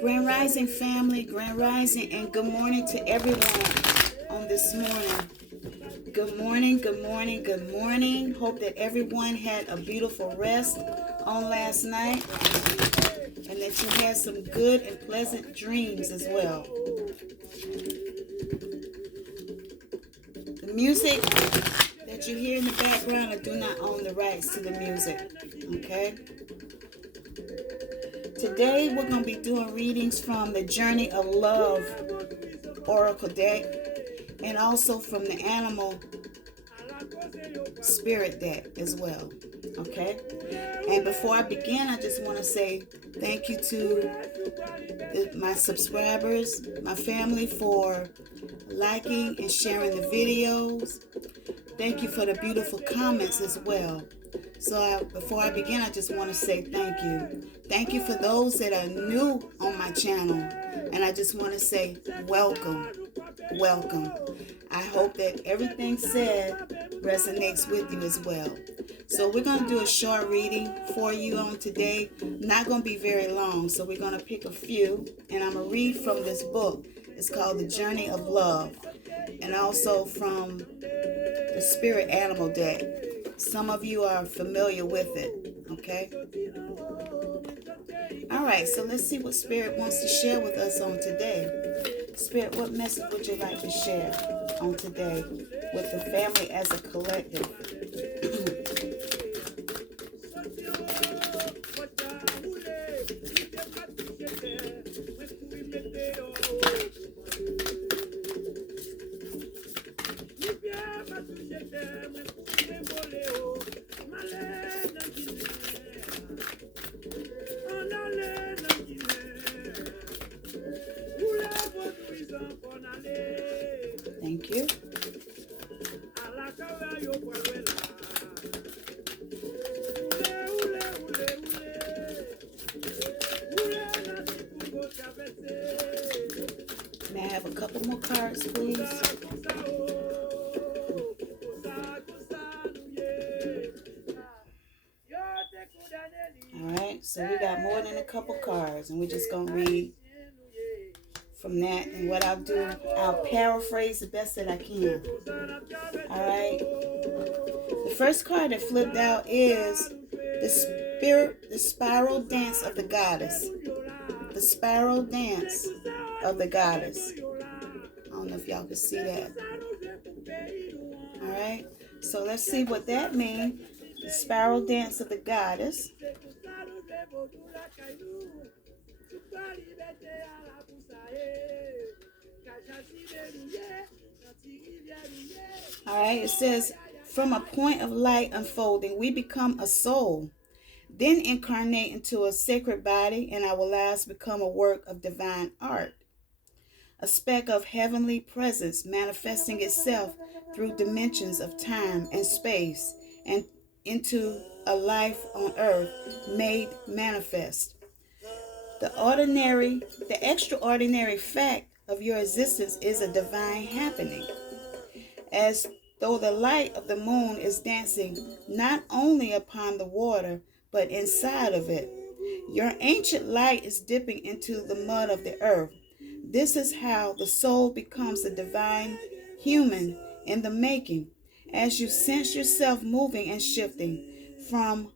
Grand Rising family, Grand Rising, and good morning to everyone on this morning. Good morning, good morning, good morning. Hope that everyone had a beautiful rest on last night and that you had some good and pleasant dreams as well. The music that you hear in the background, I do not own the rights to the music, okay? Today we're going to be doing readings from the Journey of Love Oracle deck and also from the Animal Spirit deck as well, okay? And before I begin, I just want to say thank you to my subscribers, my family, for liking and sharing the videos. Thank you for the beautiful comments as well. So before I begin, I just want to say thank you. Thank you for those that are new on my channel. And I just want to say welcome. Welcome. I hope that everything said resonates with you as well. So we're going to do a short reading for you on today. Not going to be very long. So we're going to pick a few. And I'm going to read from this book. It's called The Journey of Love. And also from the Spirit Animal deck. Some of you are familiar with it, okay? All right, so let's see what Spirit wants to share with us on today. Spirit, what message would you like to share on today with the family as a collective? Thank you. May I have a couple more cards, please? Alright, so we got more than a couple cards, and we're just going to read from that. And what I'll do, I'll paraphrase the best that I can. Alright, the first card that flipped out is the spiral dance of the goddess. The spiral dance of the goddess. I don't know if y'all can see that. Alright, so let's see what that means. The spiral dance of the goddess. Alright, it says, from a point of light unfolding, we become a soul, then incarnate into a sacred body, and our lives become a work of divine art. A speck of heavenly presence manifesting itself through dimensions of time and space and into a life on earth made manifest. The extraordinary fact of your existence is a divine happening. As though the light of the moon is dancing not only upon the water, but inside of it. Your ancient light is dipping into the mud of the earth. This is how the soul becomes a divine human in the making, as you sense yourself moving and shifting from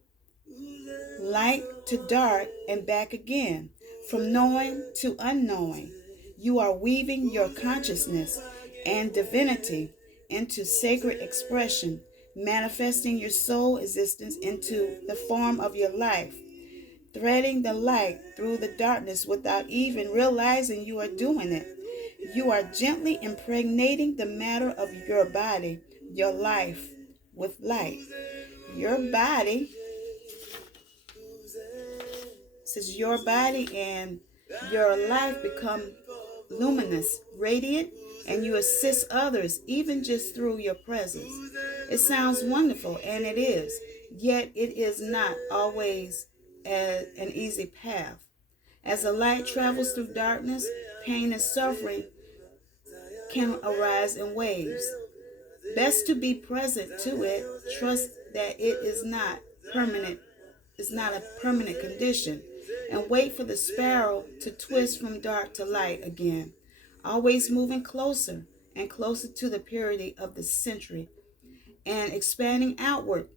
light to dark and back again, from knowing to unknowing. You are weaving your consciousness and divinity into sacred expression, manifesting your soul existence into the form of your life, threading the light through the darkness without even realizing you are doing it. You are gently impregnating the matter of your body, your life, with light. Your body, since your body and your life become luminous, radiant, and you assist others even just through your presence. It sounds wonderful, and it is, yet it is not always an easy path. As the light travels through darkness, pain and suffering can arise in waves. Best to be present to it, trust that it is not permanent. It's not a permanent condition. and wait for the sparrow to twist from dark to light again, always moving closer and closer to the purity of the century and expanding outward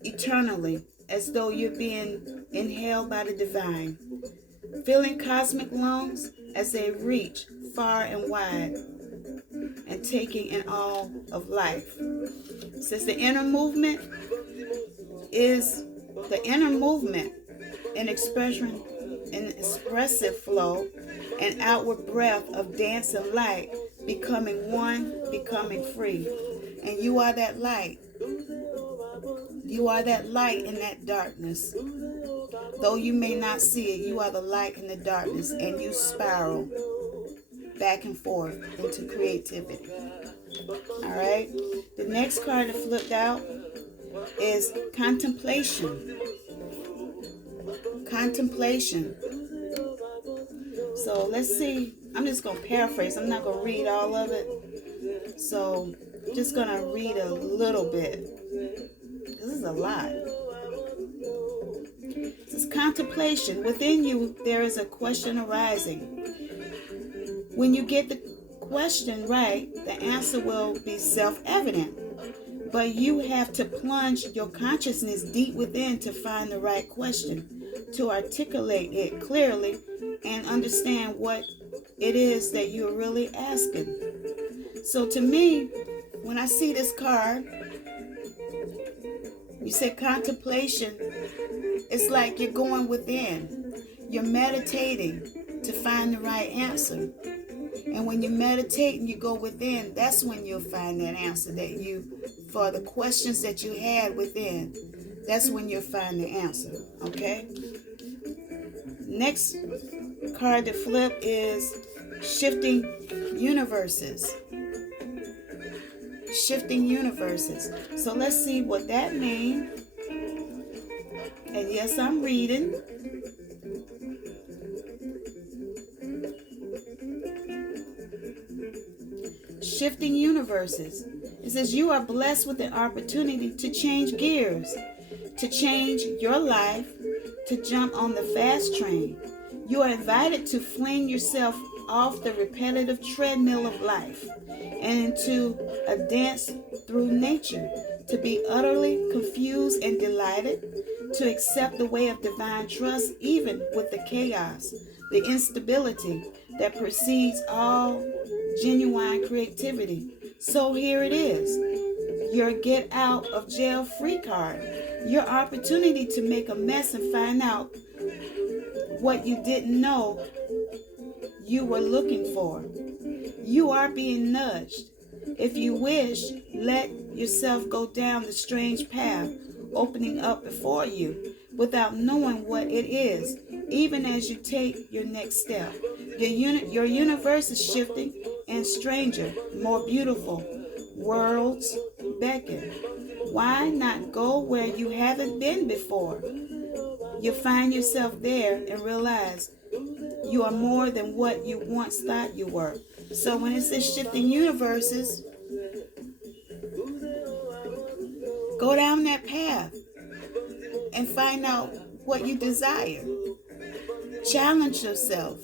eternally as though you're being inhaled by the divine, filling cosmic lungs as they reach far and wide and taking in all of life. Since the inner movement in expression, an expressive flow, and outward breath of dancing light, becoming one, becoming free. And you are that light. You are that light in that darkness. Though you may not see it, you are the light in the darkness, and you spiral back and forth into creativity. All right. The next card that flipped out is contemplation. Contemplation. So let's see. I'm just going to paraphrase. I'm not going to read all of it. So just going to read a little bit. This is a lot. This is contemplation. Within you, there is a question arising. When you get the question right, the answer will be self-evident. But you have to plunge your consciousness deep within to find the right question, to articulate it clearly and understand what it is that you're really asking. So to me, when I see this card, you say contemplation, it's like you're going within. You're meditating to find the right answer. And when you meditate and you go within, that's when you'll find that answer for the questions that you had within. That's when you'll find the answer. Okay? Next card to flip is shifting universes. Shifting universes. So let's see what that means. And yes, I'm reading. Shifting universes. It says you are blessed with the opportunity to change gears, to change your life, to jump on the fast train. You are invited to fling yourself off the repetitive treadmill of life and into a dance through nature, to be utterly confused and delighted, to accept the way of divine trust even with the chaos, the instability that precedes all genuine creativity. So here it is, your get out of jail free card, your opportunity to make a mess and find out what you didn't know you were looking for. You are being nudged. If you wish, let yourself go down the strange path opening up before you without knowing what it is, even as you take your next step. Your universe is shifting, and stranger, more beautiful worlds beckon. Why not go where you haven't been before? You find yourself there and realize you are more than what you once thought you were. So when it says shifting universes, go down that path and find out what you desire. Challenge yourself.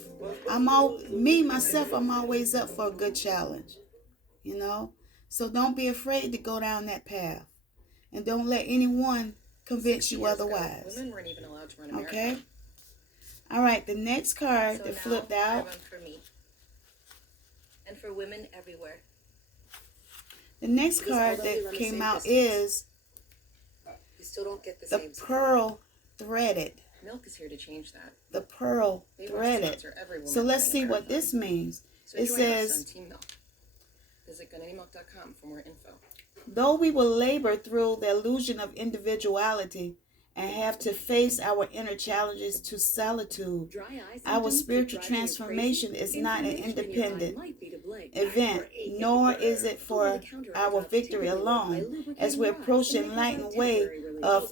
I'm always up for a good challenge, you know? So don't be afraid to go down that path. And don't let anyone convince you otherwise. Women weren't even allowed to run America. Okay? All right, the next card that flipped out. For me. And for women everywhere. The next card that came out is you still don't get the pearl threaded. Milk is here to change that. The pearl threaded. So let's see what this means. So it says, Team Milk. Visit GunnanyMilk.com for more info. Though we will labor through the illusion of individuality and have to face our inner challenges to solitude, our spiritual transformation is not an independent event, nor is it for our victory alone, as we approach the enlightened way of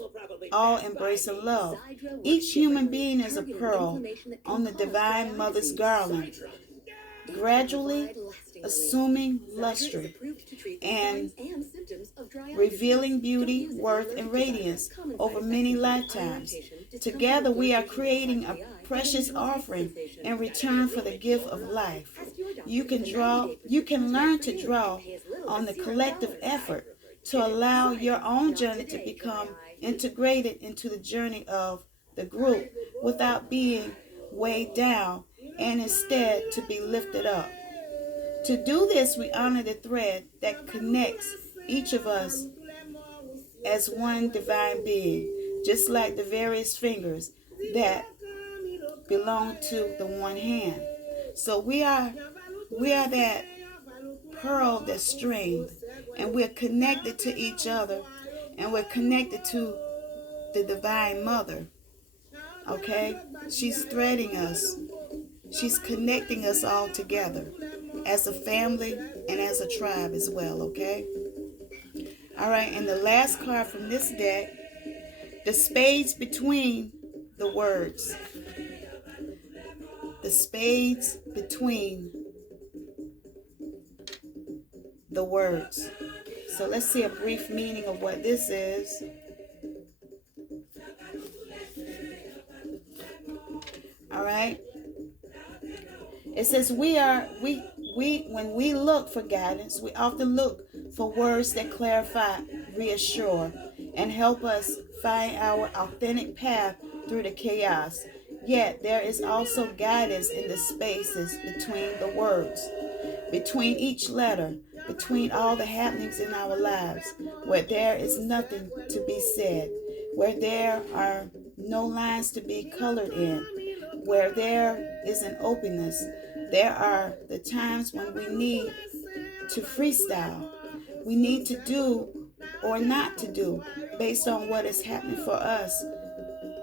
all-embracing love. Each human being is a pearl on the Divine Mother's garland. gradually assuming luster and revealing beauty, worth, and radiance over many lifetimes. Together, we are creating a precious offering in return for the gift of life. You can learn to draw on the collective effort to allow your own journey to become integrated into the journey of the group without being weighed down and instead to be lifted up. To do this, we honor the thread that connects each of us as one divine being, just like the various fingers that belong to the one hand. So we are that pearl that's stringed, and we're connected to each other, and we're connected to the Divine Mother. Okay? She's threading us. She's connecting us all together as a family and as a tribe as well, okay? All right, and the last card from this deck, the spades between the words. The spades between the words. So let's see a brief meaning of what this is. All right. It says when we look for guidance, we often look for words that clarify, reassure, and help us find our authentic path through the chaos. Yet there is also guidance in the spaces between the words, between each letter, between all the happenings in our lives, where there is nothing to be said, where there are no lines to be colored in, where there is an openness. There are the times when we need to freestyle. We need to do or not to do based on what is happening for us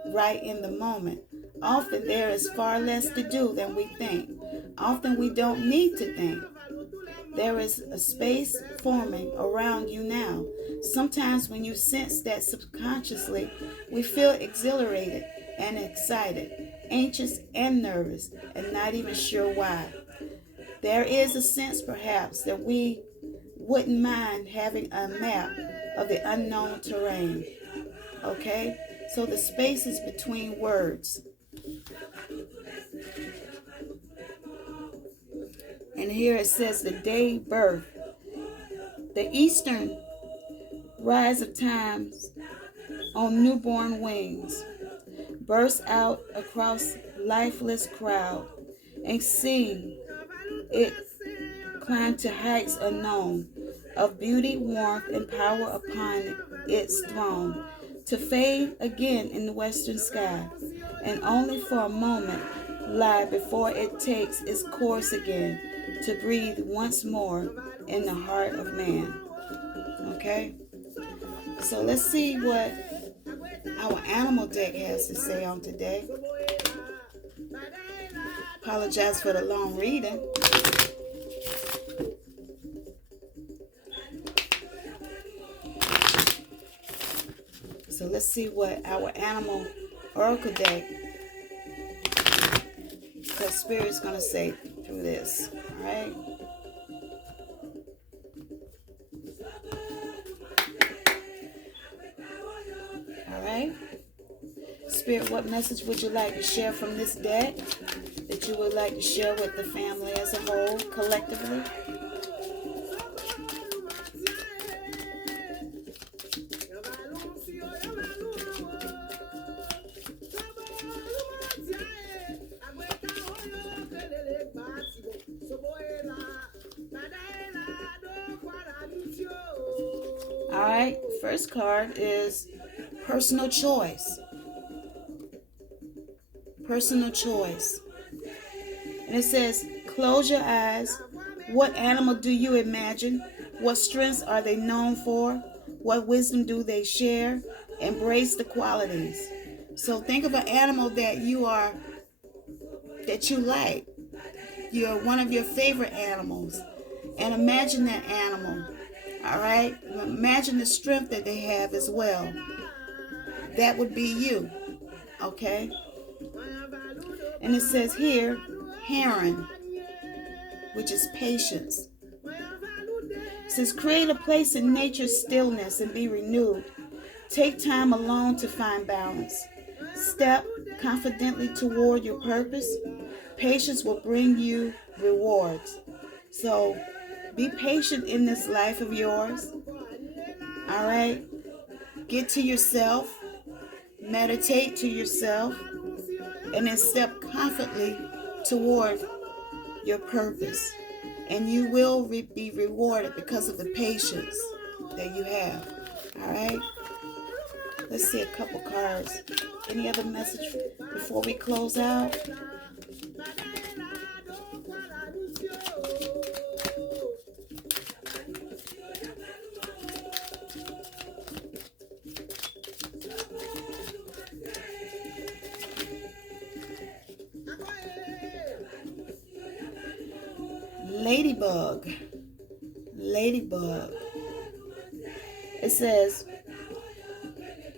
right in the moment. Often there is far less to do than we think. Often we don't need to think. There is a space forming around you now. Sometimes when you sense that subconsciously, we feel exhilarated and excited, anxious and nervous, and not even sure why. There is a sense perhaps that we wouldn't mind having a map of the unknown terrain. Okay? So the spaces between words. And here it says the day birth. The eastern rise of times on newborn wings bursts out across lifeless crowd, and seeing it climb to heights unknown of beauty, warmth, and power upon its throne, to fade again in the western sky, and only for a moment lie before it takes its course again, to breathe once more in the heart of man. Okay? So let's see what our animal deck has to say on today. Apologize for the long reading. So let's see what our animal oracle deck, the Spirit's going to say through this. All right? All right? Spirit, what message would you like to share from this deck that you would like to share with the family as a whole, collectively? All right, first card is personal choice. Personal choice. And it says, close your eyes. What animal do you imagine? What strengths are they known for? What wisdom do they share? Embrace the qualities. So think of an animal that you like. You're one of your favorite animals. And imagine that animal. All right? Imagine the strength that they have as well. That would be you. Okay? And it says here, heron. which is patience. It says, create a place in nature's stillness and be renewed. Take time alone to find balance. Step confidently toward your purpose. Patience will bring you rewards. So be patient in this life of yours. All right? Get to yourself. Meditate to yourself. And then step confidently toward your purpose. And you will be rewarded because of the patience that you have. All right? Let's see a couple cards. Any other message before we close out? Ladybug. Ladybug. It says,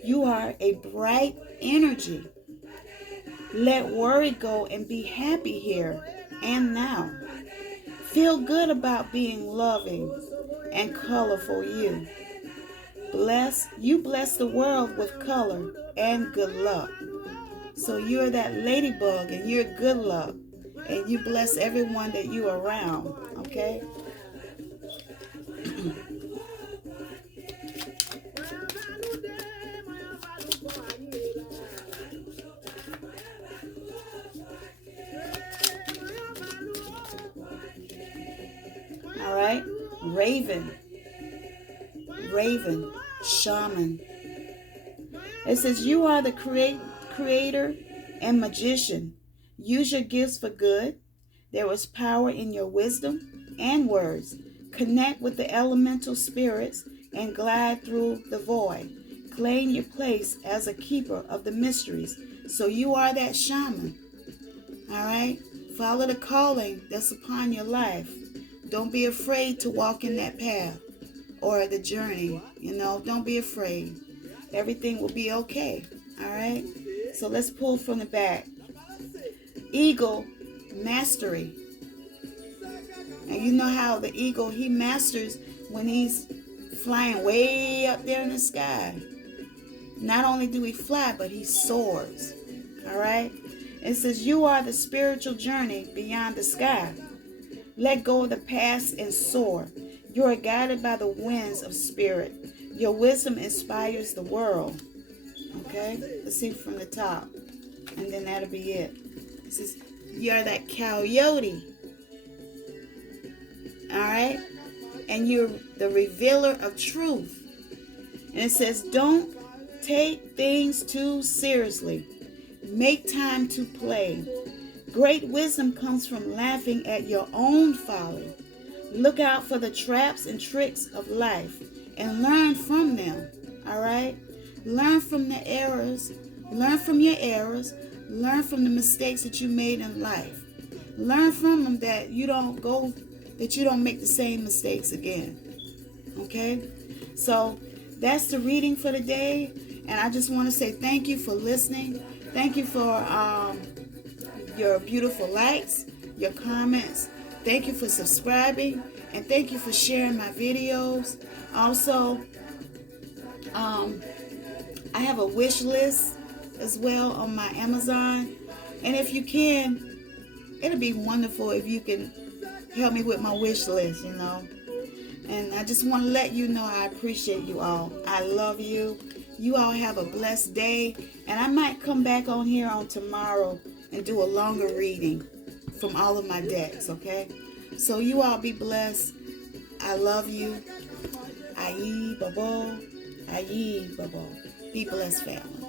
you are a bright energy. Let worry go and be happy here and now. Feel good about being loving and colorful you. Bless the world with color and good luck. So you're that ladybug and you're good luck. And you bless everyone that you're around. Okay? All right? Raven, shaman. It says, you are the creator and magician. Use your gifts for good. There is power in your wisdom and words. Connect with the elemental spirits and glide through the void. Claim your place as a keeper of the mysteries. So you are that shaman. All right? Follow the calling that's upon your life. Don't be afraid to walk in that path or the journey. Don't be afraid. Everything will be okay. All right? So let's pull from the back. Eagle, mastery. And you know how the eagle, he masters when he's flying way up there in the sky. Not only do he fly, but he soars. All right? It says, you are the spiritual journey beyond the sky. Let go of the past and soar. You are guided by the winds of spirit. Your wisdom inspires the world. Okay? Let's see from the top. And then that'll be it. It says, you are that coyote. All right? And you're the revealer of truth. And it says, don't take things too seriously. Make time to play. Great wisdom comes from laughing at your own folly. Look out for the traps and tricks of life and learn from them. All right? Learn from the errors. Learn from your errors. Learn from the mistakes that you made in life. Learn from them that you don't make the same mistakes again. Okay? So that's the reading for the day. And I just want to say thank you for listening. Thank you for your beautiful likes, your comments. Thank you for subscribing. And thank you for sharing my videos. Also, I have a wish list as well on my Amazon. And if you can, it'll be wonderful if you can help me with my wish list, And I just want to let you know I appreciate you all. I love you. You all have a blessed day. And I might come back on here on tomorrow and do a longer reading from all of my decks, okay? So you all be blessed. I love you. Ayi babo. Ayi babo. Be blessed, family.